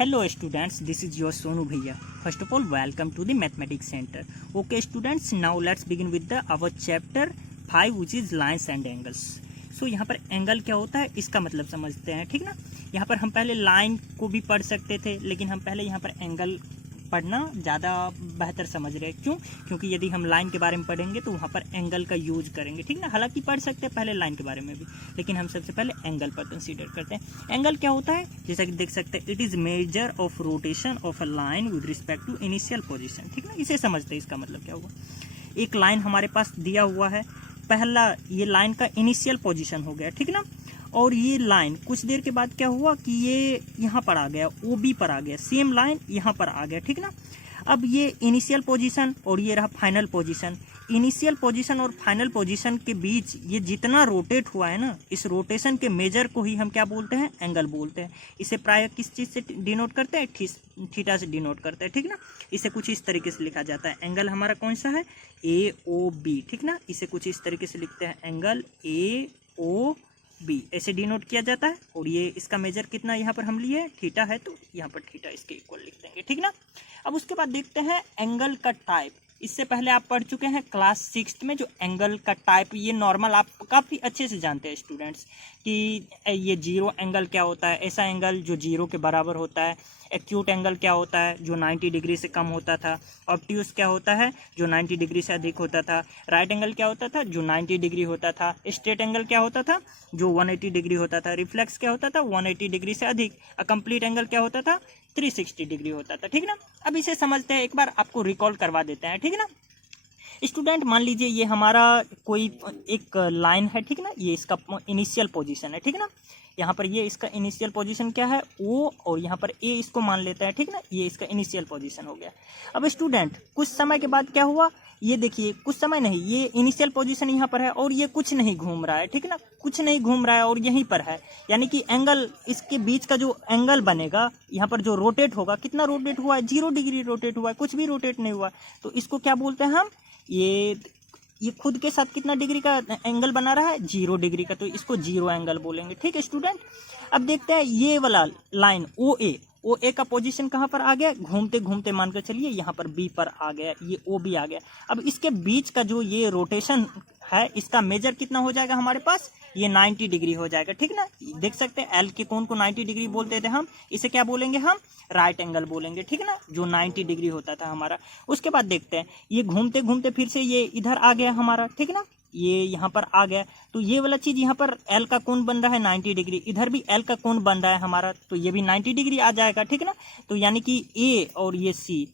Hello students, this is your Sonu Bhaiya. First of all, welcome to the Mathematics Center. Okay students, now let's begin with our chapter 5 which is lines and angles. So यहाँ पर angle क्या होता है इसका मतलब समझते हैं, ठीक ना। यहाँ पर हम पहले लाइन को भी पढ़ सकते थे, लेकिन हम पहले यहाँ पर एंगल पढ़ना ज़्यादा बेहतर समझ रहे हैं। क्यों? क्योंकि यदि हम लाइन के बारे में पढ़ेंगे तो वहाँ पर एंगल का यूज करेंगे, ठीक ना। हालांकि पढ़ सकते हैं पहले लाइन के बारे में भी, लेकिन हम सबसे पहले एंगल पर कंसीडर करते हैं। एंगल क्या होता है, जैसा कि देख सकते हैं, it is measure of rotation of a line with respect to initial position, ठीक ना। इसे समझते हैं, इसका मतलब क्या हुआ। एक लाइन हमारे पास दिया हुआ है, पहला ये लाइन का इनिशियल पोजीशन हो गया, ठीक ना। और ये लाइन कुछ देर के बाद क्या हुआ कि ये यहाँ पर आ गया, OB पर आ गया, सेम लाइन यहाँ पर आ गया, ठीक ना। अब ये इनिशियल पोजीशन और ये रहा फाइनल पोजीशन। इनिशियल पोजीशन और फाइनल पोजीशन के बीच ये जितना रोटेट हुआ है ना, इस रोटेशन के मेजर को ही हम क्या बोलते हैं, एंगल बोलते हैं। इसे प्राय किस चीज़ से डिनोट करते हैं, थीटा से डिनोट करते हैं, ठीक ना। इसे कुछ इस तरीके से लिखा जाता है, एंगल हमारा कौन सा है, AOB, ठीक ना। इसे कुछ इस तरीके से लिखते हैं, एंगल AOB ऐसे डिनोट किया जाता है। और ये इसका मेजर कितना यहाँ पर हम लिए, थीटा है, तो यहाँ पर थीटा इसके इक्वल लिख देंगे, ठीक ना। अब उसके बाद देखते हैं एंगल का टाइप। इससे पहले आप पढ़ चुके हैं क्लास 6 में जो एंगल का टाइप, ये नॉर्मल आप काफ़ी अच्छे से जानते हैं स्टूडेंट्स कि ये जीरो एंगल क्या होता है, ऐसा एंगल जो जीरो के बराबर होता है। एक्यूट एंगल क्या होता है, जो 90 डिग्री से कम होता था। ऑब्ट्यूस क्या होता है, जो 90 डिग्री से अधिक होता था। राइट एंगल क्या होता था, जो 90 डिग्री होता था। स्ट्रेट एंगल क्या होता था, जो 180 डिग्री होता था। रिफ्लेक्स क्या होता था, 180 डिग्री से अधिक। कंप्लीट एंगल क्या होता था, 360 डिग्री होता था, ठीक ना। अब इसे समझते हैं, एक बार आपको रिकॉल करवा देते हैं, ठीक ना। स्टूडेंट मान लीजिए ये हमारा कोई एक लाइन है, ठीक ना। ये इसका इनिशियल पोजीशन है, ठीक ना। यहाँ पर ये इसका इनिशियल पोजीशन क्या है, O, और यहाँ पर A इसको मान लेता है, ठीक ना। ये इसका इनिशियल पोजीशन हो गया। अब स्टूडेंट कुछ समय के बाद क्या हुआ, ये देखिए, कुछ समय नहीं, ये इनिशियल पोजीशन यहाँ पर है और ये कुछ नहीं घूम रहा है, ठीक ना। कुछ नहीं घूम रहा है और यहीं पर है, यानी कि एंगल, इसके बीच का जो एंगल बनेगा यहाँ पर जो रोटेट होगा, कितना रोटेट हुआ है, 0 डिग्री रोटेट हुआ है, कुछ भी रोटेट नहीं हुआ। तो इसको क्या बोलते हैं हम, ये खुद के साथ कितना डिग्री का एंगल बना रहा है, 0 डिग्री का, तो इसको 0 एंगल बोलेंगे, ठीक है स्टूडेंट। अब देखते हैं ये वाला लाइन OA का पोजीशन कहाँ पर आ गया, घूमते घूमते मानकर चलिए यहाँ पर B पर आ गया, ये OB आ गया। अब इसके बीच का जो ये रोटेशन है, इसका मेजर कितना हो जाएगा हमारे पास, ये 90 डिग्री हो जाएगा, ठीक ना। देख सकते हैं L के कोण को 90 डिग्री बोलते थे हम, इसे क्या बोलेंगे हम, राइट एंगल बोलेंगे, ठीक ना, जो 90 डिग्री होता था हमारा। उसके बाद देखते हैं ये घूमते घूमते फिर से ये इधर आ गया हमारा, ठीक ना, ये यहाँ पर आ गया। तो ये वाला चीज यहाँ पर L का कोण बन रहा है 90 डिग्री, इधर भी L का कोण बन रहा है हमारा, तो ये भी 90 डिग्री आ जाएगा, ठीक ना। तो यानी कि A और ये C,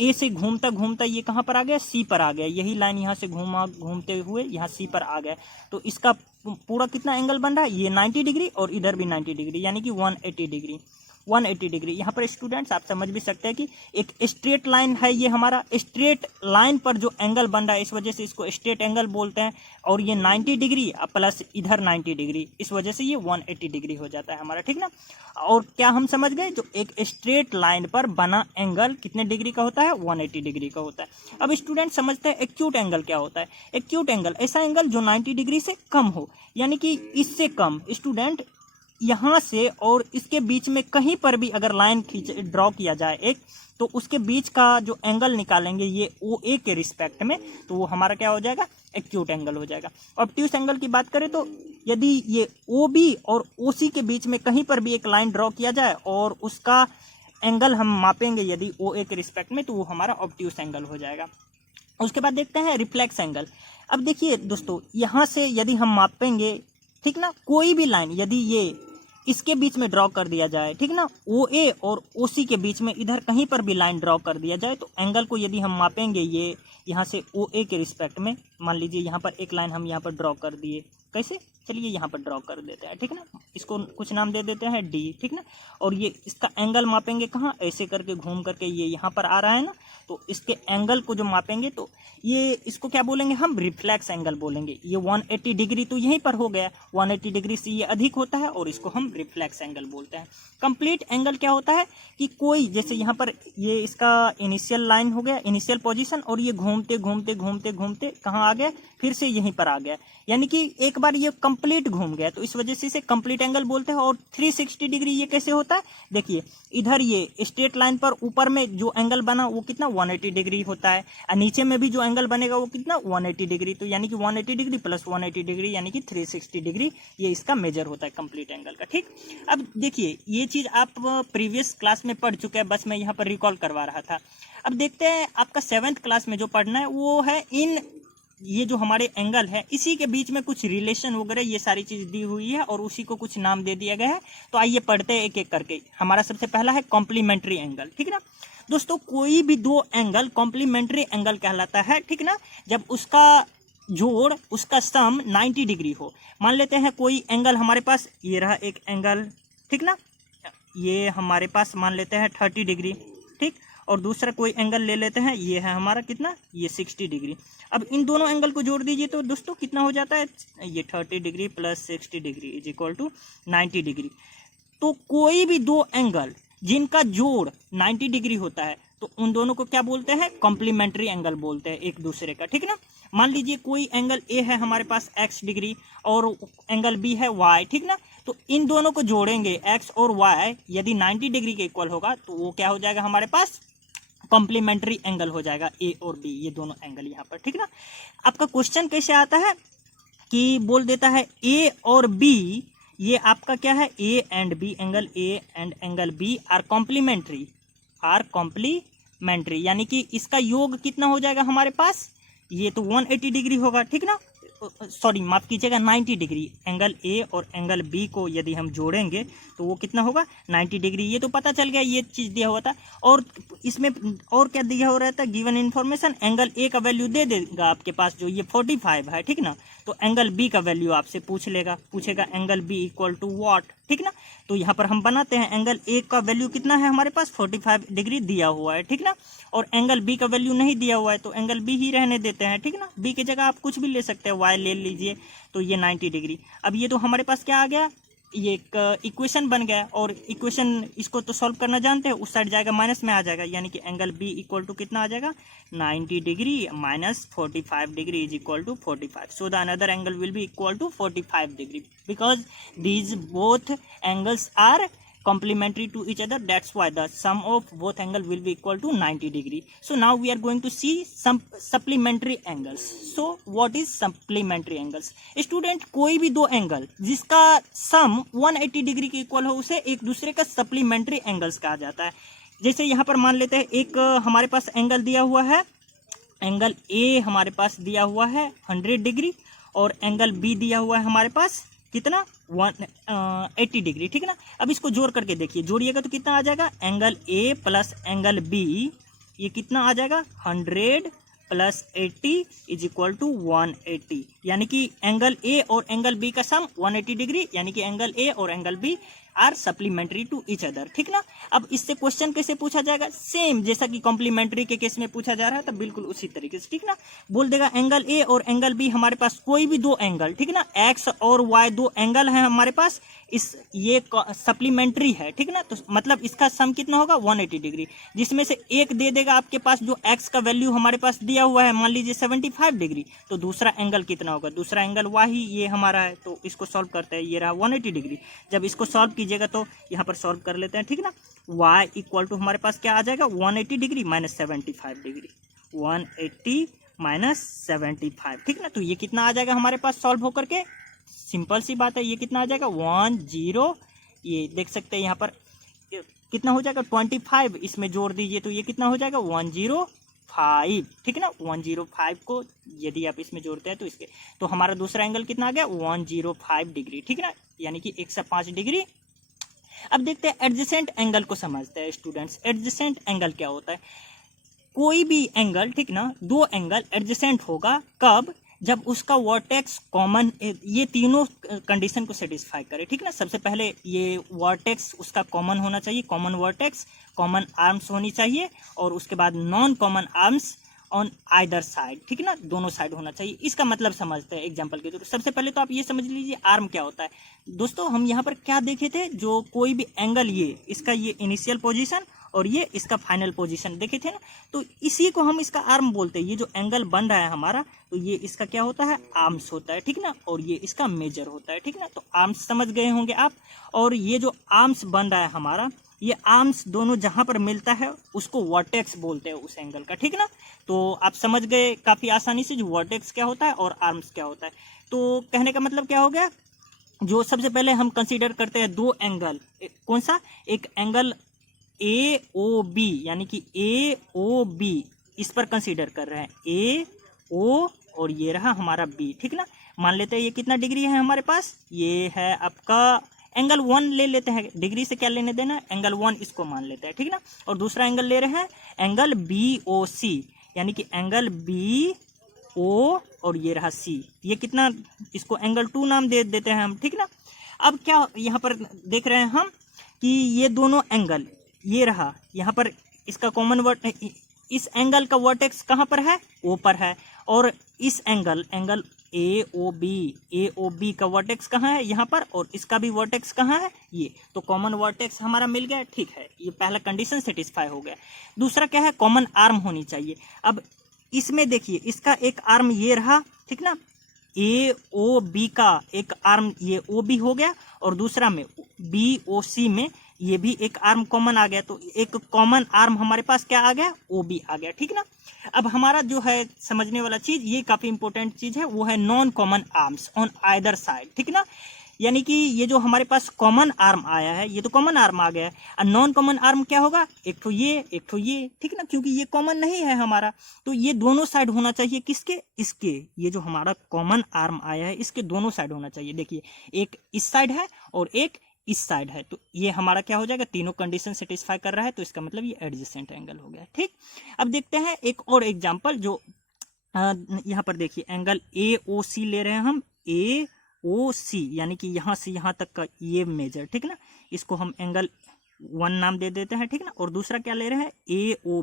A से घूमता घूमता ये कहाँ पर आ गया, C पर आ गया। यही लाइन यहाँ से घूमते हुए यहाँ C पर आ गया। तो इसका पूरा कितना एंगल बन रहा है, ये 90 डिग्री और इधर भी 90 डिग्री, यानी कि 180 डिग्री। 180 डिग्री यहाँ पर स्टूडेंट्स आप समझ भी सकते हैं कि एक स्ट्रेट लाइन है ये हमारा। स्ट्रेट लाइन पर जो एंगल बन रहा है, इस वजह से इसको स्ट्रेट एंगल बोलते हैं। और ये 90 डिग्री प्लस इधर 90 डिग्री, इस वजह से ये 180 डिग्री हो जाता है हमारा, ठीक ना। और क्या हम समझ गए, जो एक स्ट्रेट लाइन पर बना एंगल कितने डिग्री का होता है, 180 डिग्री का होता है। अब स्टूडेंट समझते हैं एक्यूट एंगल क्या होता है। एक्यूट एंगल ऐसा एंगल जो 90 डिग्री से कम हो, यानी कि इससे कम। स्टूडेंट यहाँ से और इसके बीच में कहीं पर भी अगर लाइन ड्रॉ किया जाए एक, तो उसके बीच का जो एंगल निकालेंगे ये OA के रिस्पेक्ट में, तो वो हमारा क्या हो जाएगा, एक्यूट एंगल हो जाएगा। ऑब्ट्यूस एंगल की बात करें तो यदि ये OB और OC के बीच में कहीं पर भी एक लाइन ड्रॉ किया जाए और उसका एंगल हम मापेंगे यदि OA के रिस्पेक्ट में, तो वो हमारा ऑब्ट्यूस एंगल हो जाएगा। उसके बाद देखते हैं रिफ्लेक्स एंगल। अब देखिए दोस्तों, यहाँ से यदि हम मापेंगे, ठीक ना, कोई भी लाइन यदि ये इसके बीच में ड्रॉ कर दिया जाए, ठीक ना, OA और OC के बीच में इधर कहीं पर भी लाइन ड्रॉ कर दिया जाए, तो एंगल को यदि हम मापेंगे ये यहाँ से OA के रिस्पेक्ट में, मान लीजिए यहाँ पर एक लाइन हम यहाँ पर ड्रॉ कर दिए, कैसे, चलिए यहाँ पर ड्रॉ कर देते हैं, ठीक ना, इसको कुछ नाम दे देते हैं D, ठीक ना। और ये इसका एंगल मापेंगे कहाँ, ऐसे करके घूम करके ये यहाँ पर आ रहा है ना, तो इसके एंगल को जो मापेंगे तो ये इसको क्या बोलेंगे हम, रिफ्लेक्स एंगल बोलेंगे। ये 180 डिग्री तो यहीं पर हो गया, 180 डिग्री से ये अधिक होता है और इसको हम रिफ्लेक्स एंगल बोलते हैं। कंप्लीट एंगल क्या होता है कि कोई, जैसे यहाँ पर ये इसका इनिशियल लाइन हो गया, इनिशियल पोजीशन, और ये घूमते घूमते घूमते घूमते कहाँ आ गया, फिर से यहीं पर आ गया, यानी कि एक बार ये कंप्लीट घूम गया, तो इस वजह से इसे कंप्लीट एंगल बोलते हैं। और 360 डिग्री ये कैसे होता है, देखिए इधर ये स्ट्रेट लाइन पर ऊपर में जो एंगल बना वो कितना 180 डिग्री होता है, और नीचे में भी जो एंगल बनेगा वो कितना 180 डिग्री, तो यानी कि 180 डिग्री प्लस 180 डिग्री यानी कि 360 डिग्री ये इसका मेजर होता है कंप्लीट एंगल का। ठीक, अब देखिए ये चीज आप प्रीवियस क्लास में पढ़ चुके हैं, बस मैं यहाँ पर रिकॉल करवा रहा था। अब देखते हैं आपका 7th क्लास में जो पढ़ना है वो है इन ये जो हमारे एंगल है इसी के बीच में कुछ रिलेशन वगैरह ये सारी चीज दी हुई है और उसी को कुछ नाम दे दिया गया है। तो आइए पढ़ते हैं एक एक करके। हमारा सबसे पहला है कॉम्प्लीमेंट्री एंगल, ठीक ना दोस्तों। कोई भी दो एंगल कॉम्प्लीमेंट्री एंगल कहलाता है, ठीक ना, जब उसका जोड़ उसका सम 90 डिग्री हो। मान लेते हैं कोई एंगल हमारे पास ये रहा एक एंगल, ठीक ना, ये हमारे पास मान लेते हैं 30 डिग्री, ठीक, और दूसरा कोई एंगल ले लेते हैं, ये है हमारा कितना, ये 60 डिग्री। अब इन दोनों एंगल को जोड़ दीजिए तो दोस्तों कितना हो जाता है, ये 30 degree plus 60 degree is equal to 90 degree. तो कोई भी दो एंगल जिनका जोड़ 90 डिग्री होता है तो उन दोनों को क्या बोलते हैं, कॉम्प्लीमेंट्री एंगल बोलते हैं एक दूसरे का, ठीक ना। मान लीजिए कोई एंगल ए है हमारे पास x डिग्री और एंगल बी है y, ठीक ना, तो इन दोनों को जोड़ेंगे x और y, यदि 90 डिग्री के इक्वल होगा तो वो क्या हो जाएगा हमारे पास, कॉम्प्लीमेंट्री एंगल हो जाएगा ए और बी, ये दोनों एंगल यहाँ पर, ठीक ना। आपका क्वेश्चन कैसे आता है कि बोल देता है ए और बी, ये आपका क्या है, A and B, angle A and angle B are complementary, यानी कि इसका योग कितना हो जाएगा हमारे पास, ये तो 180 डिग्री होगा, ठीक ना, सॉरी माफ कीजिएगा 90 डिग्री। एंगल ए और एंगल बी को यदि हम जोड़ेंगे तो वो कितना होगा 90 डिग्री। ये तो पता चल गया, ये चीज दिया हुआ था। और इसमें और क्या दिया हो रहता है, गिवन इन्फॉर्मेशन, एंगल ए का वैल्यू दे देगा आपके पास जो ये 45 है, ठीक ना, तो एंगल बी का वैल्यू आपसे पूछेगा angle B equal to what, ठीक ना। तो यहाँ पर हम बनाते हैं, एंगल ए का वैल्यू कितना है हमारे पास 45 डिग्री दिया हुआ है, ठीक ना, और एंगल बी का वैल्यू नहीं दिया हुआ है तो एंगल बी ही रहने देते हैं, ठीक ना। बी की जगह आप कुछ भी ले सकते हैं, वाई ले लीजिए, तो ये 90 डिग्री। अब ये तो हमारे पास क्या आ गया, ये एक इक्वेशन बन गया, और इक्वेशन इसको तो सॉल्व करना जानते हैं, उस साइड जाएगा माइनस में आ जाएगा, यानी कि एंगल बी इक्वल टू कितना आ जाएगा 90 degree minus 45 degree is equal to 45। So the another angle will be equal to 45 degree because these both angles are complementary to each other, that's why the sum of both angle will be equal to 90 degree. So now we are going to see some supplementary angles. So what is supplementary angles? Student, कोई भी दो angle जिसका सम 180 degree के equal हो उसे एक दूसरे का सप्लीमेंट्री एंगल्स कहा जाता है। जैसे यहाँ पर मान लेते हैं एक हमारे पास एंगल दिया हुआ है, एंगल ए हमारे पास दिया हुआ है 100 डिग्री और एंगल बी दिया हुआ है हमारे पास कितना 180 डिग्री, ठीक है ना। अब इसको जोड़ करके देखिए, जोड़िएगा तो कितना आ जाएगा, angle A plus angle B, ये कितना आ जाएगा 100 प्लस 80 इज इक्वल टू 180, यानी कि एंगल ए और एंगल बी का सम 180 डिग्री, यानी कि एंगल ए और angle B are supplementary to each other, ठीक ना। अब इससे क्वेश्चन कैसे पूछा जाएगा, सेम जैसा कि कॉम्प्लीमेंट्री के केस में पूछा जा रहा है, तो बिल्कुल उसी तरीके से, ठीक ना। बोल देगा एंगल ए और एंगल बी हमारे पास कोई भी दो एंगल, ठीक ना, एक्स और वाई दो एंगल है हमारे पास, इस ये सप्लीमेंट्री है, ठीक ना, तो मतलब इसका सम कितना होगा 180 डिग्री, जिसमें से एक दे देगा आपके पास जो एक्स का वैल्यू हमारे पास दिया हुआ है, मान लीजिए 75 डिग्री, तो दूसरा एंगल कितना होगा, दूसरा एंगल वाही ये हमारा है, तो इसको सॉल्व करते हैं, ये रहा 180 डिग्री। जब इसको सॉल्व कीजिएगा तो यहाँ पर सॉल्व कर लेते हैं, ठीक ना, y इक्वल टू हमारे पास क्या आ जाएगा 180 डिग्री माइनस 75 डिग्री, 180 माइनस 75, ठीक ना। तो ये कितना आ जाएगा हमारे पास सॉल्व होकर के, सिंपल सी बात है, ये कितना आ जाएगा 10, ये देख सकते हैं यहाँ पर कितना हो जाएगा 25, इसमें जोड़ दीजिए तो ये कितना हो जाएगा 105, ठीक है ना। 105 को यदि आप इसमें जोड़ते हैं तो इसके तो हमारा दूसरा एंगल कितना आ गया 105 डिग्री, ठीक है ना, यानी कि 105 डिग्री। अब देखते हैं एडजेसेंट एंगल को समझते हैं स्टूडेंट्स। एडजेसेंट एंगल क्या होता है, कोई भी एंगल, ठीक ना, दो एंगल एडजेसेंट होगा कब, जब उसका वर्टेक्स कॉमन, ये तीनों कंडीशन को सेटिस्फाई करे, ठीक ना। सबसे पहले ये वर्टेक्स उसका कॉमन होना चाहिए, कॉमन वर्टेक्स, कॉमन आर्म्स होनी चाहिए, और उसके बाद non common arms on either side, ठीक है ना, दोनों साइड होना चाहिए। इसका मतलब समझते हैं एग्जांपल के थ्रू। सबसे पहले तो आप ये समझ लीजिए आर्म क्या होता है। दोस्तों हम यहाँ पर क्या देखे थे, जो कोई भी एंगल, ये इसका ये इनिशियल पोजीशन और ये इसका फाइनल पोजीशन देखे थे ना। तो इसी को हम इसका आर्म बोलते हैं। ये जो एंगल बन रहा है हमारा, तो ये इसका क्या होता है, आर्म्स होता है, ठीक ना, और ये इसका मेजर होता है, ठीक ना। तो आर्म्स समझ गए होंगे आप। और ये जो आर्म्स बन रहा है हमारा, ये आर्म्स दोनों जहां पर मिलता है उसको वर्टेक्स बोलते हैं उस एंगल का, ठीक ना। तो आप समझ गए काफी आसानी से जो वर्टेक्स क्या होता है और आर्म्स क्या होता है। तो कहने का मतलब क्या हो गया, जो सबसे पहले हम कंसीडर करते हैं दो एंगल, कौन सा, एक एंगल ए ओ बी, यानी कि ए ओ बी, इस पर कंसीडर कर रहे हैं, ए ओ और ये रहा हमारा बी, ठीक ना। मान लेते हैं ये कितना डिग्री है हमारे पास, ये है आपका एंगल 1 ले लेते हैं, डिग्री से क्या लेने देना, एंगल 1 इसको मान लेते हैं, ठीक ना। और दूसरा एंगल ले रहे हैं एंगल बी ओ सी, यानी कि एंगल बी ओ और ये रहा सी, ये कितना, इसको एंगल 2 नाम दे देते हैं हम, ठीक ना। अब क्या यहाँ पर देख रहे हैं हम कि ये दोनों एंगल, ये रहा यहाँ पर इसका कॉमन वर्ड, इस एंगल का वर्टेक्स कहाँ पर है, ओ पर है, और इस एंगल ए ओ बी का वर्टेक्स कहाँ है, यहाँ पर, और इसका भी वर्टेक्स कहाँ है, ये। तो कॉमन वर्टेक्स हमारा मिल गया, ठीक है, ये पहला कंडीशन सेटिस्फाई हो गया। दूसरा क्या है, कॉमन आर्म होनी चाहिए। अब इसमें देखिए इसका एक आर्म ये रहा, ठीक ना, ए ओ बी का एक आर्म ये ओ बी हो गया, और दूसरा में बी ओ सी में ये भी एक आर्म कॉमन आ गया। तो एक कॉमन आर्म हमारे पास क्या आ गया, ओ बी आ गया, ठीक ना। अब हमारा जो है समझने वाला चीज, ये काफी इंपॉर्टेंट चीज है, वो है non common arms on either side, ठीक ना। यानी कि ये जो हमारे पास कॉमन आर्म आया है, ये तो कॉमन आर्म आ गया है, और नॉन कॉमन आर्म क्या होगा, एक तो ये एक तो ये, ठीक ना, क्योंकि ये कॉमन नहीं है हमारा। तो ये दोनों साइड होना चाहिए किसके, इसके, ये जो हमारा कॉमन आर्म आया है इसके दोनों साइड होना चाहिए। देखिए एक इस साइड है और एक इस साइड है, तो ये हमारा क्या हो जाएगा, तीनों कंडीशन सेटिस्फाई कर रहा है, तो इसका मतलब ये एडजेसेंट एंगल हो गया, ठीक। अब देखते हैं एक और एग्जांपल, जो यहाँ पर देखिए एंगल ए ओ सी ले रहे हैं हम, ए ओ सी, यानी कि यहाँ से यहाँ तक का ये मेजर, ठीक ना, इसको हम एंगल 1 नाम दे देते हैं, ठीक ना। और दूसरा क्या ले रहे हैं, ए ओ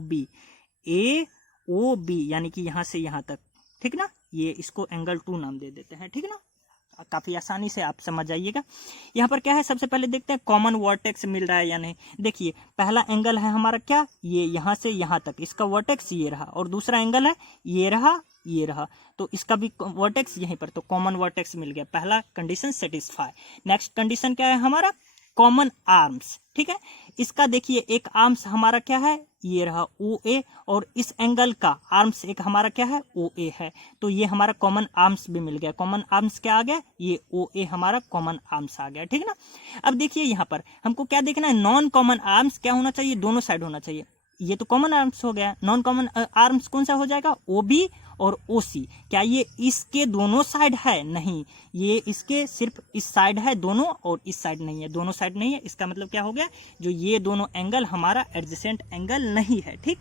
बी, यानी कि यहाँ से यहाँ तक, ठीक ना, ये इसको एंगल 2 नाम दे देते हैं, ठीक ना। काफी आसानी से आप समझ जाइएगा। यहाँ पर क्या है, सबसे पहले देखते हैं कॉमन वर्टेक्स मिल रहा है या नहीं। देखिए पहला एंगल है हमारा क्या, ये यहाँ से यहाँ तक, इसका वर्टेक्स ये रहा, और दूसरा एंगल है ये रहा, तो इसका भी वर्टेक्स यहीं पर, तो कॉमन वर्टेक्स मिल गया, पहला कंडीशन सेटिस्फाई। नेक्स्ट कंडीशन क्या है हमारा, कॉमन आर्म्स, ठीक है। इसका देखिए एक आर्म्स हमारा क्या है, ये रहा ओ ए, और इस एंगल का आर्म्स एक हमारा क्या है, ओ ए है, तो ये हमारा कॉमन आर्म्स भी मिल गया। कॉमन आर्म्स क्या आ गया, ये ओ ए हमारा कॉमन आर्म्स आ गया, ठीक ना। अब देखिए यहाँ पर हमको क्या देखना है, नॉन कॉमन आर्म्स क्या होना चाहिए, दोनों साइड होना चाहिए। ये तो कॉमन आर्म्स हो गया, नॉन कॉमन आर्म्स कौन सा हो जाएगा, ओ बी और ओ सी। क्या ये इसके दोनों साइड है, नहीं, ये इसके सिर्फ इस साइड है दोनों, और इस साइड नहीं है, दोनों साइड नहीं है। इसका मतलब क्या हो गया, जो ये दोनों एंगल हमारा एडजेसेंट एंगल नहीं है, ठीक।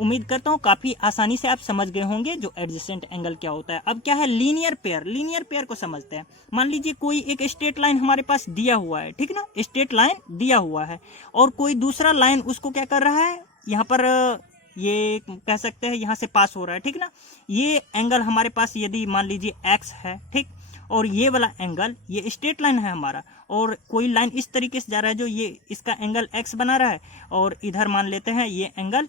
उम्मीद करता हूँ काफी आसानी से आप समझ गए होंगे जो एडजेसेंट एंगल क्या होता है। अब क्या है, लीनियर पेयर, लीनियर पेयर को समझते हैं। मान लीजिए कोई एक स्ट्रेट लाइन हमारे पास दिया हुआ है, ठीक ना, स्ट्रेट लाइन दिया हुआ है, और कोई दूसरा लाइन उसको क्या कर रहा है, यहाँ पर ये कह सकते हैं यहाँ से पास हो रहा है, ठीक ना। ये एंगल हमारे पास यदि मान लीजिए एक्स है, ठीक, और ये वाला एंगल, ये स्ट्रेट लाइन है हमारा, और कोई लाइन इस तरीके से जा रहा है जो ये इसका एंगल एक्स बना रहा है, और इधर मान लेते हैं ये एंगल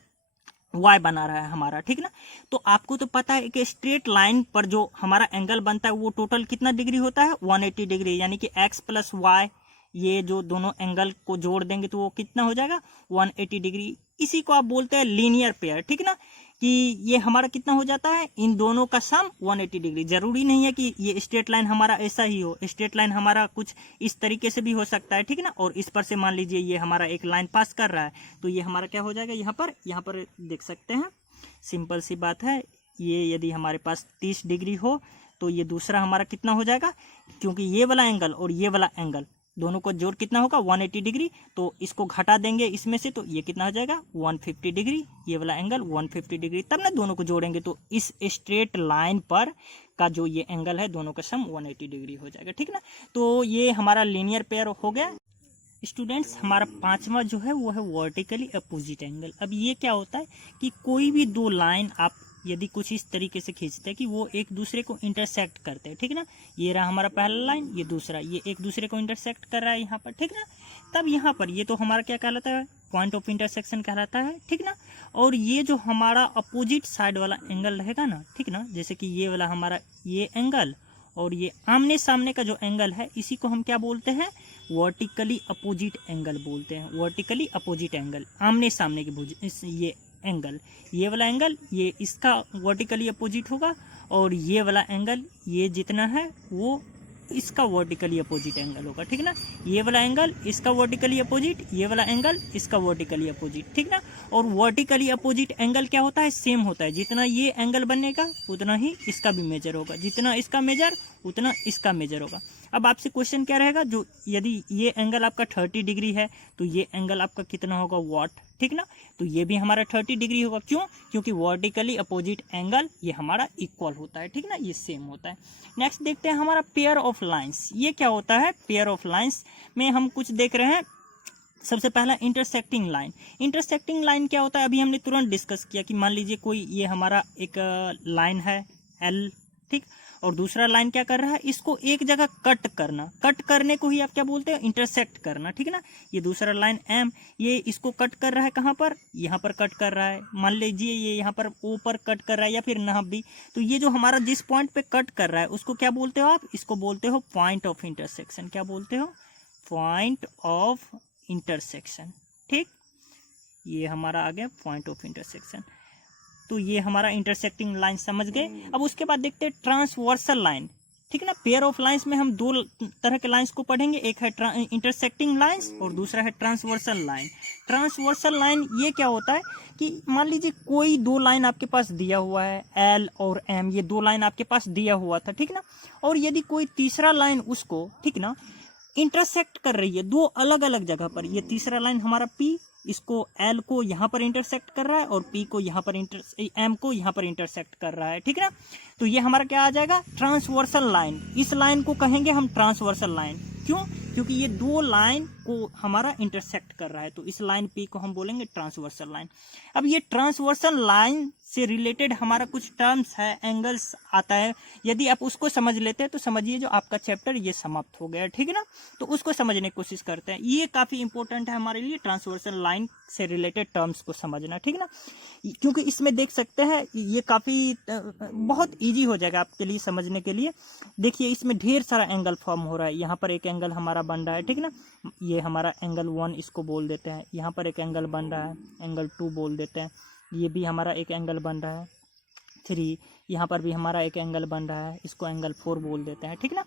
y बना रहा है हमारा, ठीक ना। तो आपको तो पता है कि स्ट्रेट लाइन पर जो हमारा एंगल बनता है वो टोटल कितना डिग्री होता है, 180 डिग्री, यानी कि x प्लस वाई, ये जो दोनों एंगल को जोड़ देंगे तो वो कितना हो जाएगा, 180 डिग्री। इसी को आप बोलते हैं लीनियर पेयर, ठीक ना, कि ये हमारा कितना हो जाता है, इन दोनों का सम 180 डिग्री। जरूरी नहीं है कि ये स्ट्रेट लाइन हमारा ऐसा ही हो, स्ट्रेट लाइन हमारा कुछ इस तरीके से भी हो सकता है, ठीक ना। और इस पर से मान लीजिए ये हमारा एक लाइन पास कर रहा है, तो ये हमारा क्या हो जाएगा, यहाँ पर देख सकते हैं, सिंपल सी बात है, ये यदि हमारे पास 30 डिग्री हो तो ये दूसरा हमारा कितना हो जाएगा, क्योंकि ये वाला एंगल और ये वाला एंगल दोनों को जोड़ कितना होगा, 180 डिग्री, तो इसको घटा देंगे इसमें से, तो ये कितना हो जाएगा, 150 डिग्री, ये वाला एंगल 150 डिग्री, तब ना दोनों को जोड़ेंगे तो इस स्ट्रेट लाइन पर का जो ये एंगल है दोनों का सम 180 डिग्री हो जाएगा, ठीक ना। तो ये हमारा लीनियर पेयर हो गया। स्टूडेंट्स हमारा 5वां जो है वो है वर्टिकली अपोजिट एंगल। अब ये क्या होता है कि कोई भी दो लाइन आप यदि कुछ इस तरीके से खींचते हैं कि वो एक दूसरे को इंटरसेक्ट करते हैं, ठीक ना, ये रहा हमारा पहला लाइन, ये दूसरा, ये एक दूसरे को इंटरसेक्ट कर रहा है यहाँ पर, ठीक ना। तब यहाँ पर ये तो हमारा क्या कहलाता है, पॉइंट ऑफ इंटरसेक्शन कहलाता है, ठीक ना। और ये जो हमारा अपोजिट साइड वाला एंगल रहेगा ना, ठीक ना, जैसे कि ये वाला हमारा ये एंगल और ये आमने सामने का जो एंगल है, इसी को हम क्या बोलते हैं, वर्टिकली अपोजिट एंगल बोलते हैं। वर्टिकली अपोजिट एंगल, आमने सामने की ये एंगल, ये वाला एंगल ये इसका वर्टिकली अपोजिट होगा, और ये वाला एंगल ये जितना है वो इसका वर्टिकली अपोजिट एंगल होगा, ठीक ना। ये वाला एंगल इसका वर्टिकली अपोजिट, ये वाला एंगल इसका वर्टिकली अपोजिट, ठीक ना। और वर्टिकली अपोजिट एंगल क्या होता है, सेम होता है। जितना ये एंगल बनेगा उतना ही इसका भी मेजर होगा, जितना इसका मेजर उतना इसका मेजर होगा। अब आपसे क्वेश्चन क्या रहेगा, जो यदि ये एंगल आपका 30 डिग्री है तो ये एंगल आपका कितना होगा, वाट, ठीक ना। तो ये भी हमारा 30 डिग्री होगा, क्यों, क्योंकि वर्टिकली अपोजिट एंगल ये हमारा इक्वल होता है, ठीक ना, ये सेम होता है। नेक्स्ट देखते हैं हमारा पेयर ऑफ लाइंस। ये क्या होता है, पेयर ऑफ लाइंस में हम कुछ देख रहे हैं। सबसे पहला इंटरसेक्टिंग लाइन। इंटरसेक्टिंग लाइन क्या होता है, अभी हमने तुरंत डिस्कस किया कि मान लीजिए कोई ये हमारा एक लाइन है एल, ठीक, और दूसरा लाइन क्या कर रहा है, इसको एक जगह कट करना। कट करने को ही आप क्या बोलते हैं, इंटरसेक्ट करना, ठीक है ना। ये दूसरा लाइन एम, ये इसको कट कर रहा है, कहाँ पर, यहाँ पर कट कर रहा है। मान लीजिए ये यहाँ पर ओ पर कट कर रहा है या फिर यहाँ भी, तो ये जो हमारा जिस पॉइंट पे कट कर रहा है उसको क्या बोलते हो आप, इसको बोलते हो पॉइंट ऑफ इंटरसेक्शन। क्या बोलते हो, पॉइंट ऑफ इंटरसेक्शन, ठीक। ये हमारा आ गया पॉइंट ऑफ इंटरसेक्शन। तो ये हमारा इंटरसेक्टिंग लाइन समझ गए। अब उसके बाद देखते हैं ट्रांसवर्सल लाइन, ठीक है ना। पेयर ऑफ लाइंस में हम दो तरह के लाइंस को पढ़ेंगे, एक है इंटरसेक्टिंग लाइंस और दूसरा है ट्रांसवर्सल लाइन। ट्रांसवर्सल लाइन ये क्या होता है कि मान लीजिए कोई दो लाइन आपके पास दिया हुआ है, एल और एम, ये दो लाइन आपके पास दिया हुआ था, ठीक ना। और यदि कोई तीसरा लाइन उसको, ठीक ना, इंटरसेक्ट कर रही है दो अलग अलग जगह पर। ये तीसरा लाइन हमारा पी, इसको एल को यहाँ पर इंटरसेक्ट कर रहा है और पी को यहाँ पर एम को यहाँ पर इंटरसेक्ट कर रहा है, ठीक है ना। तो ये हमारा क्या आ जाएगा, ट्रांसवर्सल लाइन। इस लाइन को कहेंगे हम ट्रांसवर्सल लाइन, क्यों, क्योंकि ये दो लाइन को हमारा इंटरसेक्ट कर रहा है, तो इस लाइन पी को हम बोलेंगे ट्रांसवर्सल लाइन। अब ये ट्रांसवर्सल लाइन से रिलेटेड हमारा कुछ टर्म्स है, एंगल्स आता है। यदि आप उसको समझ लेते हैं तो समझिए जो आपका चैप्टर ये समाप्त हो गया, ठीक है ना। तो उसको समझने की कोशिश करते हैं, ये काफी इंपॉर्टेंट है हमारे लिए, ट्रांसवर्सल लाइन से रिलेटेड टर्म्स को समझना, ठीक है ना। क्योंकि इसमें देख सकते हैं ये काफी बहुत इजी हो जाएगा आपके लिए समझने के लिए। देखिए इसमें ढेर सारा एंगल फॉर्म हो रहा है। यहाँ पर एक एंगल हमारा बन रहा है, ठीक ना, ये हमारा एंगल 1 इसको बोल देते हैं। यहाँ पर एक एंगल बन रहा है, एंगल 2 बोल देते हैं। ये भी हमारा एक एंगल बन रहा है 3, यहाँ पर भी हमारा एक एंगल बन रहा है, इसको एंगल 4 बोल देते हैं, ठीक ना।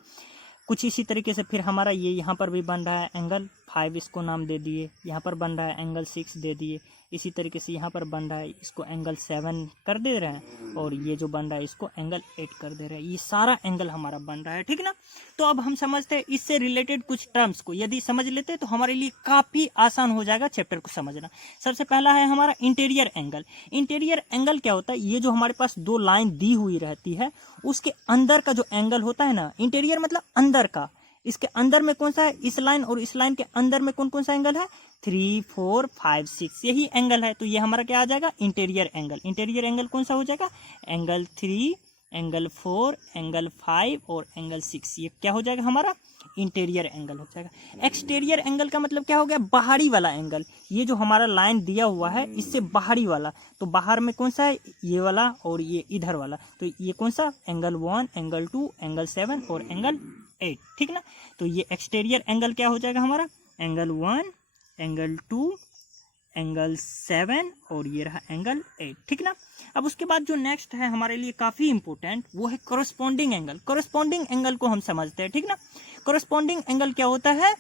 कुछ इसी तरीके से फिर हमारा ये यहाँ पर भी बन रहा है एंगल 5, इसको नाम दे दिए। यहाँ पर बन रहा है एंगल 6 दे दिए। इसी तरीके से यहाँ पर बन रहा है, इसको एंगल 7 कर दे रहे हैं, और ये जो बन रहा है इसको एंगल 8 कर दे रहे हैं। ये सारा एंगल हमारा बन रहा है, ठीक ना। तो अब हम समझते हैं इससे रिलेटेड कुछ टर्म्स को, यदि समझ लेते हैं तो हमारे लिए काफी आसान हो जाएगा चैप्टर को समझना। सबसे पहला है हमारा इंटीरियर एंगल। इंटीरियर एंगल क्या होता है, ये जो हमारे पास दो लाइन दी हुई रहती है उसके अंदर का जो एंगल होता है ना, इंटीरियर मतलब अंदर का। इसके अंदर में कौन सा है, इस लाइन और इस लाइन के अंदर में कौन कौन सा एंगल है, 3, 4, 5, 6, यही एंगल है। तो ये हमारा क्या आ जाएगा, इंटीरियर एंगल। इंटीरियर एंगल कौन सा हो जाएगा, एंगल 3, एंगल 4, एंगल 5 और एंगल 6। ये क्या हो जाएगा हमारा, इंटीरियर एंगल हो जाएगा। एक्सटीरियर एंगल का मतलब क्या हो गया, बाहरी वाला एंगल। ये जो हमारा लाइन दिया हुआ है इससे बाहरी वाला, तो बाहर में कौन सा है, ये वाला और ये इधर वाला। तो ये कौन सा, एंगल 1, एंगल 2, एंगल 7 और एंगल 8, ठीक ना। तो ये एक्सटीरियर एंगल क्या हो जाएगा हमारा, एंगल 1, एंगल 2, एंगल 7 और ये रहा एंगल 8, ठीक ना। अब उसके बाद जो नेक्स्ट है हमारे लिए काफी इंपॉर्टेंट, वो है कोरस्पॉन्डिंग एंगल। कोरस्पॉन्डिंग एंगल को हम समझते हैं, ठीक ना। कोरस्पॉन्डिंग एंगल क्या होता है,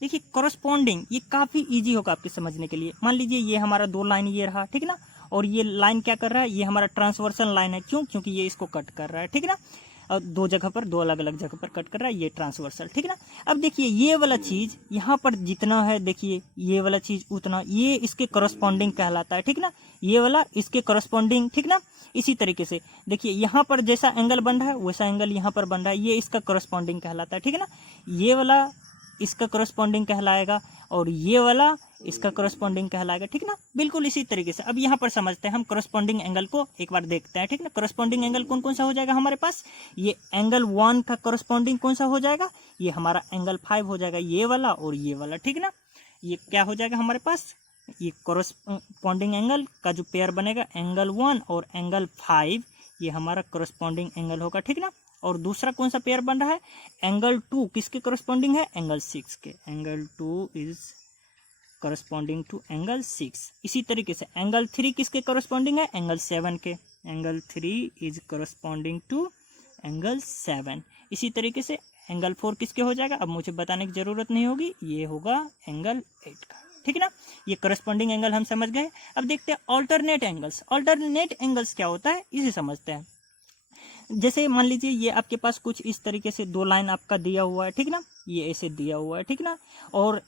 देखिए कोरस्पॉन्डिंग ये काफी इजी होगा आपके समझने के लिए। मान लीजिए ये हमारा दो लाइन ये रहा, ठीक ना, और ये लाइन क्या कर रहा है, ये हमारा ट्रांसवर्सल लाइन है, क्यों, क्योंकि ये इसको कट कर रहा है, ठीक ना। और दो जगह पर, दो अलग अलग जगह पर कट कर रहा है, ये ट्रांसवर्सल, ठीक ना। अब देखिए ये वाला चीज यहाँ पर जितना है, देखिए ये वाला चीज उतना, ये इसके करस्पॉन्डिंग कहलाता है, ठीक ना। ये वाला इसके करस्पॉन्डिंग, ठीक ना। इसी तरीके से देखिए यहाँ पर जैसा एंगल बन रहा है वैसा एंगल यहाँ पर बन रहा है, ये इसका करस्पॉन्डिंग कहलाता है, ठीक है ना। ये वाला इसका करस्पॉन्डिंग कहलाएगा और ये वाला इसका करस्पॉन्डिंग कहलाएगा, ठीक ना। बिल्कुल इसी तरीके से अब यहाँ पर समझते हैं हम करस्पॉन्डिंग एंगल को एक बार देखते हैं, ठीक ना। करस्पॉन्डिंग एंगल कौन कौन सा हो जाएगा हमारे पास, ये एंगल 1 का करस्पॉन्डिंग कौन सा हो जाएगा, ये हमारा एंगल 5 हो जाएगा, ये वाला और ये वाला, ठीक ना। ये क्या हो जाएगा हमारे पास, ये कॉरस्पॉन्डिंग एंगल का जो पेयर बनेगा एंगल 1 और एंगल 5, ये हमारा कॉरस्पॉन्डिंग एंगल होगा, ठीक ना। और दूसरा कौन सा पेयर बन रहा है, एंगल 2 किसके कॉरस्पॉन्डिंग है, एंगल 6 के, angle 2 is corresponding to angle 6। इसी तरीके से एंगल 3 किसके कॉरस्पॉन्डिंग है, एंगल 7 के, angle 3 is corresponding to angle 7। इसी तरीके से एंगल 4 किसके हो जाएगा, अब मुझे बताने की जरूरत नहीं होगी, ये होगा एंगल 8 का, ठीक ना। ये करस्पॉन्डिंग एंगल हम समझ गए। अब देखते हैं ऑल्टरनेट एंगल्स। ऑल्टरनेट एंगल्स क्या होता है, इसे समझते हैं। जैसे मान लीजिए ये आपके पास कुछ इस तरीके से दो लाइन आपका दिया हुआ है, ठीक ना, ये ऐसे दिया हुआ है, ठीक ना, और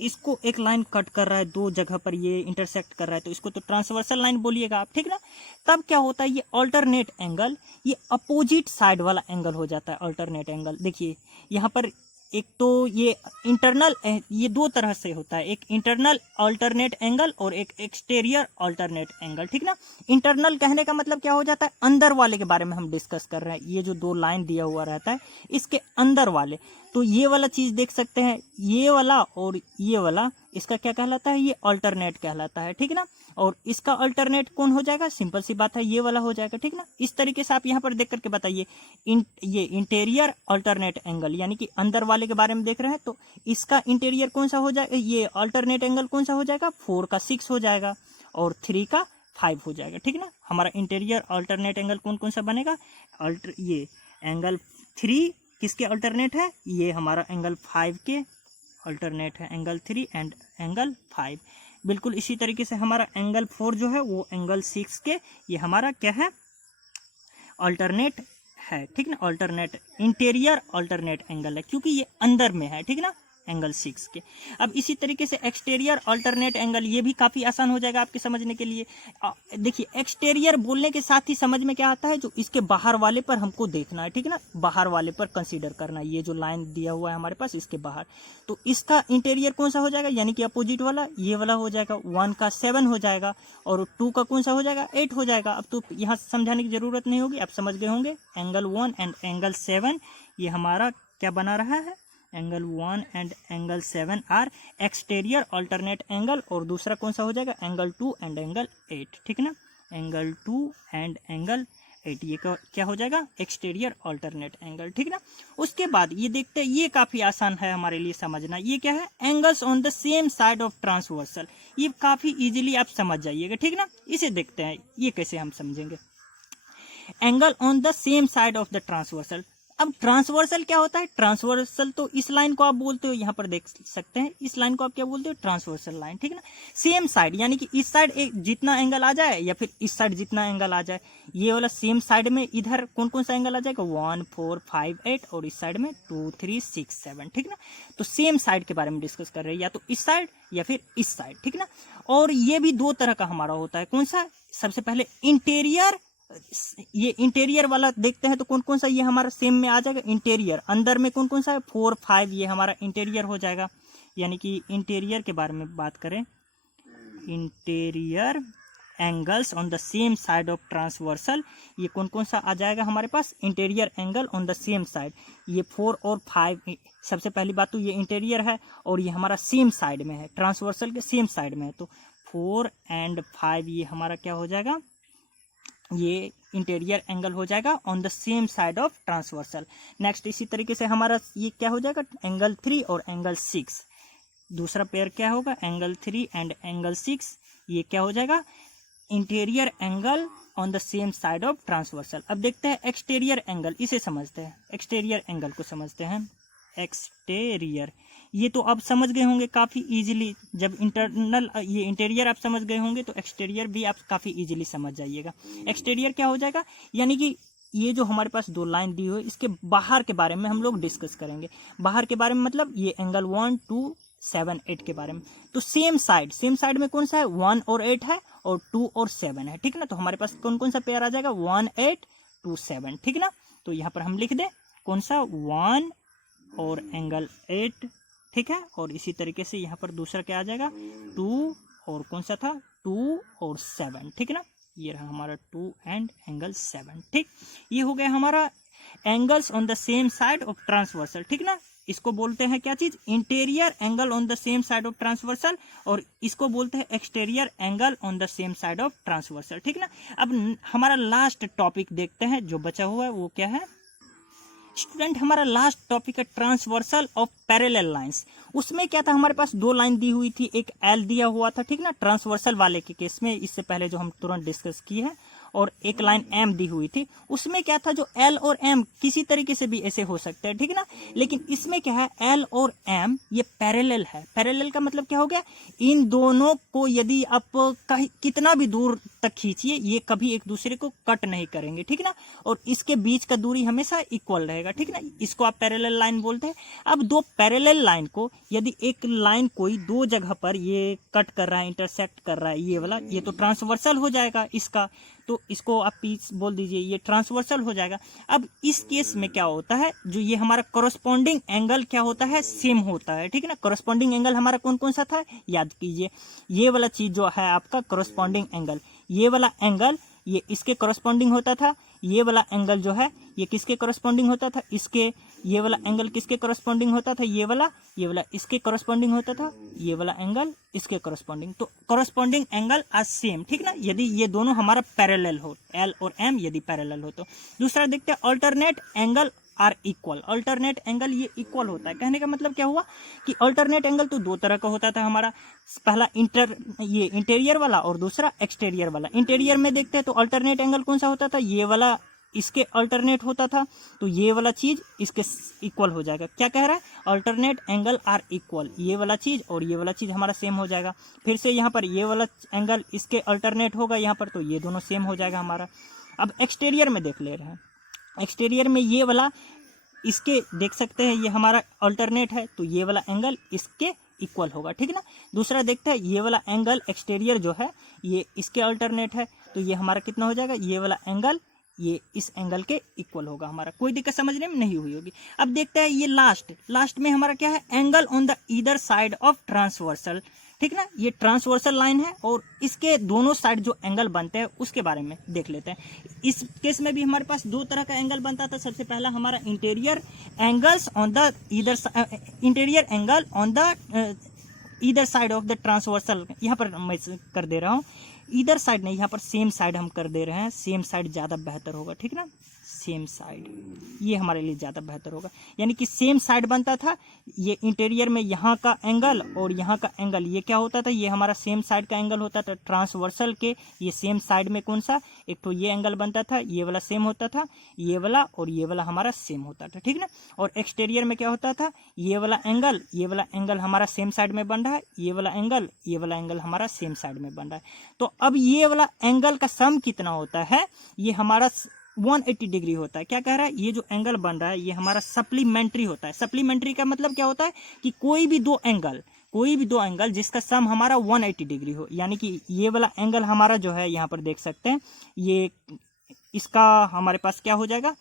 इसको एक लाइन कट कर रहा है, दो जगह पर ये इंटरसेक्ट कर रहा है, तो इसको तो ट्रांसवर्सल लाइन बोलिएगा आप, ठीक ना। तब क्या होता है, ये ऑल्टरनेट एंगल ये अपोजिट साइड वाला एंगल हो जाता है ऑल्टरनेट एंगल। देखिए यहाँ पर एक तो ये इंटरनल, ये दो तरह से होता है, एक इंटरनल ऑल्टरनेट एंगल और एक एक्सटीरियर ऑल्टरनेट एंगल, ठीक ना। इंटरनल कहने का मतलब क्या हो जाता है, अंदर वाले के बारे में हम डिस्कस कर रहे हैं। ये जो दो लाइन दिया हुआ रहता है इसके अंदर वाले, तो ये वाला चीज देख सकते हैं, ये वाला और ये वाला, इसका क्या कहलाता है, ये ऑल्टरनेट कहलाता है, ठीक ना। और इसका अल्टरनेट कौन हो जाएगा, सिंपल सी बात है, ये वाला हो जाएगा, ठीक ना। इस तरीके से आप यहाँ पर देख करके बताइए, ये इंटीरियर अल्टरनेट एंगल यानी कि अंदर वाले के बारे में देख रहे हैं, तो इसका इंटीरियर कौन सा हो जाएगा, ये अल्टरनेट एंगल कौन सा हो जाएगा, 4 का 6 हो जाएगा और 3 का 5 हो जाएगा, ठीक ना। हमारा इंटीरियर अल्टरनेट एंगल कौन कौन सा बनेगा, ये एंगल 3 किसके अल्टरनेट है, ये हमारा एंगल 5 के अल्टरनेट है, एंगल 3 एंड एंगल 5। बिल्कुल इसी तरीके से हमारा एंगल 4 जो है वो एंगल 6 के, ये हमारा क्या है, अल्टरनेट है, ठीक ना। अल्टरनेट इंटीरियर अल्टरनेट एंगल है क्योंकि ये अंदर में है, ठीक ना, एंगल 6 के। अब इसी तरीके से एक्सटीरियर अल्टरनेट एंगल, ये भी काफी आसान हो जाएगा आपके समझने के लिए। देखिए एक्सटीरियर बोलने के साथ ही समझ में क्या आता है, जो इसके बाहर वाले पर हमको देखना है, ठीक ना, बाहर वाले पर कंसीडर करना है। ये जो लाइन दिया हुआ है हमारे पास इसके बाहर, तो इसका इंटीरियर कौन सा हो जाएगा, यानी कि अपोजिट वाला, ये वाला हो जाएगा, 1 का 7 हो जाएगा और 2 का कौन सा हो जाएगा, 8 हो जाएगा। अब तो यहाँ समझाने की जरूरत नहीं होगी, आप समझ गए होंगे। एंगल 1 एंड एंगल 7 ये हमारा क्या बना रहा है, angle 1 and angle 7 are exterior alternate angle, और दूसरा कौन सा हो जाएगा, एंगल 2 एंड एंगल 8, ठीक ना। एंगल 2 एंड एंगल 8 ये क्या हो जाएगा, एक्सटीरियर अल्टरनेट एंगल, ठीक ना। उसके बाद ये देखते हैं, ये काफी आसान है हमारे लिए समझना, ये क्या है, angles on the same side of transversal. ये काफी इजीली आप समझ जाइएगा, ठीक ना। इसे देखते हैं ये कैसे हम समझेंगे, angle on the same side of the transversal. अब ट्रांसवर्सल क्या होता है, ट्रांसवर्सल तो इस लाइन को आप बोलते हो, यहाँ पर देख सकते हैं इस लाइन को आप क्या बोलते हो, ट्रांसवर्सल लाइन, ठीक ना। सेम साइड यानी कि इस साइड एक जितना एंगल आ जाए या फिर इस साइड जितना एंगल आ जाए, ये वाला सेम साइड में इधर कौन कौन सा एंगल आ जाएगा, 1 4 5 8 और इस साइड में 2 3 6 7, ठीक ना। तो सेम साइड के बारे में डिस्कस कर रहे हैं, या तो इस साइड या फिर इस साइड, ठीक ना। और ये भी दो तरह का हमारा होता है, कौन सा, सबसे पहले इंटीरियर, ये इंटीरियर वाला देखते हैं तो कौन कौन सा ये हमारा सेम में आ जाएगा, इंटीरियर अंदर में कौन कौन सा है, 4 5 ये हमारा इंटीरियर हो जाएगा। यानी कि इंटीरियर के बारे में बात करें, interior angles on the same side of transversal, ये कौन कौन सा आ जाएगा हमारे पास, interior angle on the same side, ये 4 और 5। सबसे पहली बात तो ये इंटीरियर है और ये हमारा सेम साइड में है, ट्रांसवर्सल के सेम साइड में है, तो 4 एंड 5 ये हमारा क्या हो जाएगा, ये इंटीरियर एंगल हो जाएगा on the same side of transversal. Next इसी तरीके से हमारा ये क्या हो जाएगा, एंगल 3 और एंगल 6। दूसरा पेयर क्या होगा, एंगल 3 एंड एंगल 6, ये क्या हो जाएगा, interior angle on the same side of transversal. अब देखते हैं एक्सटीरियर एंगल, इसे समझते हैं, एक्सटीरियर एंगल को समझते हैं। एक्सटीरियर ये तो आप समझ गए होंगे काफी इजीली, जब इंटरनल ये इंटीरियर आप समझ गए होंगे तो एक्सटीरियर भी आप काफी इजीली समझ जाइएगा। एक्सटीरियर क्या हो जाएगा, यानी कि ये जो हमारे पास दो लाइन दी हुई है इसके बाहर के बारे में हम लोग डिस्कस करेंगे। बाहर के बारे में मतलब ये एंगल 1 2 7 8 के बारे में। तो सेम साइड में कौन सा है, 1 और 8 है और 2 और 7 है, ठीक ना। तो हमारे पास कौन कौन सा पेयर आ जाएगा, 1 8 2 7, ठीक ना। तो यहाँ पर हम लिख दें कौन सा, 1 और एंगल 8, ठीक है। और इसी तरीके से यहाँ पर दूसरा क्या आ जाएगा, 2 और कौन सा था, 2 और 7, ठीक है ना। ये रहा हमारा 2 एंड एंगल 7, ठीक। ये हो गया हमारा angles on the same side of transversal, ठीक ना। इसको बोलते हैं क्या चीज, interior angle on the same side of transversal, और इसको बोलते हैं exterior angle on the same side of transversal. ठीक ना। अब हमारा लास्ट टॉपिक देखते हैं जो बचा हुआ है वो क्या है स्टूडेंट, हमारा लास्ट टॉपिक है ट्रांसवर्सल ऑफ पैरेलल लाइंस। उसमें क्या था, हमारे पास दो लाइन दी हुई थी, एक एल दिया हुआ था, ठीक ना, ट्रांसवर्सल वाले के केस में, इससे पहले जो हम तुरंत डिस्कस किए हैं, और एक लाइन एम दी हुई थी। उसमें क्या था, जो एल और एम किसी तरीके से भी ऐसे हो सकते हैं, ठीक ना, लेकिन इसमें क्या है, एल और एम ये पैरेलल है। पैरेलल का मतलब क्या हो गया, इन दोनों को यदि आप कहीं कितना भी दूर तक खींचिए ये कभी एक दूसरे को कट नहीं करेंगे, ठीक ना, और इसके बीच का दूरी हमेशा इक्वल रहेगा, ठीक ना, इसको आप पैरेलल लाइन बोलते हैं। अब दो पैरेलल लाइन को यदि एक लाइन कोई दो जगह पर ये कट कर रहा है, इंटरसेक्ट कर रहा है, ये वाला, ये तो ट्रांसवर्सल हो जाएगा इसका, तो इसको आप पीस बोल दीजिए, ये ट्रांसवर्सल हो जाएगा। अब इस केस में क्या होता है, जो ये हमारा कोरस्पॉन्डिंग एंगल क्या होता है, सेम होता है, ठीक है ना। कोरस्पॉन्डिंग एंगल हमारा कौन कौन सा था, याद कीजिए, ये वाला चीज जो है आपका कोरस्पॉन्डिंग एंगल, ये वाला एंगल ये इसके कोरस्पॉन्डिंग होता था, ये वाला एंगल जो है ये किसके कोरस्पॉन्डिंग होता था, इसके, ये वाला एंगल किसके कोरस्पॉन्डिंग होता था, ये वाला इसके कोरस्पॉन्डिंग होता था, ये वाला एंगल इसके कोरस्पॉन्डिंग, तो कोरस्पॉन्डिंग एंगल आर सेम, ठीक ना, यदि ये दोनों हमारा पैरेलल हो, एल और एम यदि पैरेलल हो तो। दूसरा देखते हैं alternate angle are equal. Alternate angle ये इक्वल होता है, कहने का मतलब क्या हुआ कि अल्टरनेट एंगल तो दो तरह का होता था हमारा, पहला ये इंटीरियर वाला और दूसरा एक्सटीरियर वाला। इंटीरियर में देखते हैं तो अल्टरनेट एंगल कौन सा होता था, ये वाला इसके अल्टरनेट होता था, तो ये वाला चीज इसके इक्वल हो जाएगा। क्या कह रहा है, अल्टरनेट एंगल आर इक्वल, ये वाला चीज और ये वाला चीज हमारा सेम हो जाएगा। फिर से यहाँ पर ये वाला एंगल इसके अल्टरनेट होगा यहाँ पर, तो ये दोनों सेम हो जाएगा हमारा। अब एक्सटीरियर में देख ले रहे हैं, एक्सटीरियर में ये वाला इसके देख सकते हैं, ये हमारा अल्टरनेट है, तो ये वाला एंगल इसके इक्वल होगा, ठीक है ना। दूसरा देखते हैं, ये वाला एंगल एक्सटीरियर जो है ये इसके अल्टरनेट है, तो ये हमारा कितना हो जाएगा, ये वाला एंगल ये इस एंगल के इक्वल होगा हमारा। कोई दिक्कत समझने में नहीं हुई होगी। अब देखते हैं ये लास्ट में हमारा क्या है, angle on the either side of transversal, ठीक ना, ये ट्रांसवर्सल लाइन है और इसके दोनों साइड जो एंगल बनते हैं उसके बारे में देख लेते हैं। इस केस में भी हमारे पास दो तरह का एंगल बनता था। सबसे पहला हमारा interior angles on the interior angle on the either side of the transversal, यहाँ पर मैं कर दे रहा हूँ इधर साइड नहीं, यहाँ पर सेम साइड हम कर दे रहे हैं, सेम साइड ज़्यादा बेहतर होगा, ठीक ना, सेम साइड ये हमारे लिए ज़्यादा बेहतर होगा। यानी कि सेम साइड बनता था, ये इंटीरियर में यहाँ का एंगल और यहाँ का एंगल ये क्या होता था, ये हमारा सेम साइड का एंगल होता था। ट्रांसवर्सल के ये सेम साइड में कौन सा, एक तो ये एंगल बनता था, ये वाला सेम होता था, ये वाला और ये वाला हमारा सेम होता था, ठीक ना। और एक्सटीरियर में क्या होता था, ये वाला एंगल हमारा सेम साइड में बन रहा है, ये वाला एंगल हमारा सेम साइड में बन रहा है। तो अब ये वाला एंगल का सम कितना होता है, ये हमारा 180 डिग्री होता है। क्या कह रहा है, ये जो एंगल बन रहा है ये हमारा सप्लीमेंट्री होता है। सप्लीमेंट्री का मतलब क्या होता है कि कोई भी दो एंगल जिसका सम हमारा 180 डिग्री हो, यानी कि ये वाला एंगल हमारा जो है यहाँ पर देख सकते हैं, ये इसका हमारे पास क्या हो जाएगा,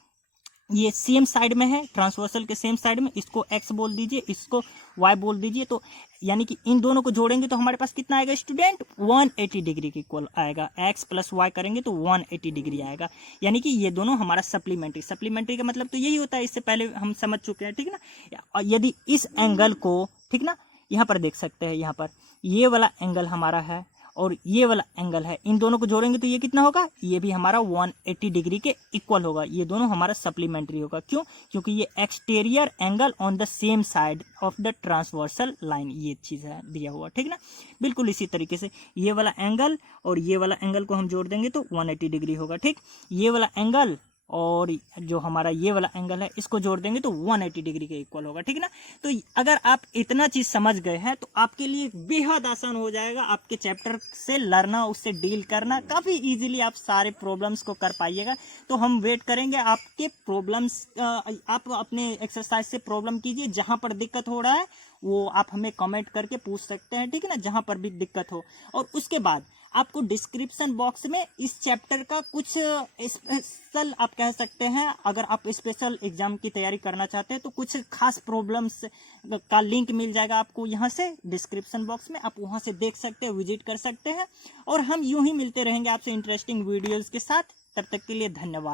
ये सेम साइड में है, ट्रांसवर्सल के सेम साइड में, इसको x बोल दीजिए, इसको y बोल दीजिए, तो यानी कि इन दोनों को जोड़ेंगे तो हमारे पास कितना आएगा स्टूडेंट, 180 डिग्री के इक्वल आएगा। x प्लस y करेंगे तो 180 डिग्री आएगा, यानी कि ये दोनों हमारा सप्लीमेंट्री का मतलब तो यही होता है, इससे पहले हम समझ चुके हैं, ठीक ना। यदि इस एंगल को, ठीक ना, यहाँ पर देख सकते हैं, यहाँ पर ये वाला एंगल हमारा है और ये वाला एंगल है, इन दोनों को जोड़ेंगे तो ये कितना होगा, ये भी हमारा 180 डिग्री के इक्वल होगा। ये दोनों हमारा सप्लीमेंट्री होगा, क्यों, क्योंकि ये exterior angle on the same side of the transversal line, ये चीज है दिया हुआ, ठीक ना। बिल्कुल इसी तरीके से ये वाला एंगल और ये वाला एंगल को हम जोड़ देंगे तो 180 डिग्री होगा, ठीक। ये वाला एंगल और जो हमारा ये वाला एंगल है इसको जोड़ देंगे तो 180 डिग्री के इक्वल होगा, ठीक ना। तो अगर आप इतना चीज समझ गए हैं तो आपके लिए बेहद आसान हो जाएगा आपके चैप्टर से लड़ना, उससे डील करना, काफी इजीली आप सारे प्रॉब्लम्स को कर पाइएगा। तो हम वेट करेंगे आपके प्रॉब्लम्स, आप अपने एक्सरसाइज से प्रॉब्लम कीजिए, जहां पर दिक्कत हो रहा है वो आप हमें कमेंट करके पूछ सकते हैं, ठीक है ना, जहां पर भी दिक्कत हो। और उसके बाद आपको डिस्क्रिप्शन बॉक्स में इस चैप्टर का कुछ स्पेशल आप कह सकते हैं, अगर आप स्पेशल एग्जाम की तैयारी करना चाहते हैं तो कुछ खास प्रॉब्लम्स का लिंक मिल जाएगा आपको यहाँ से डिस्क्रिप्शन बॉक्स में, आप वहाँ से देख सकते हैं, विजिट कर सकते हैं। और हम यूं ही मिलते रहेंगे आपसे इंटरेस्टिंग वीडियोज़ के साथ। तब तक के लिए धन्यवाद।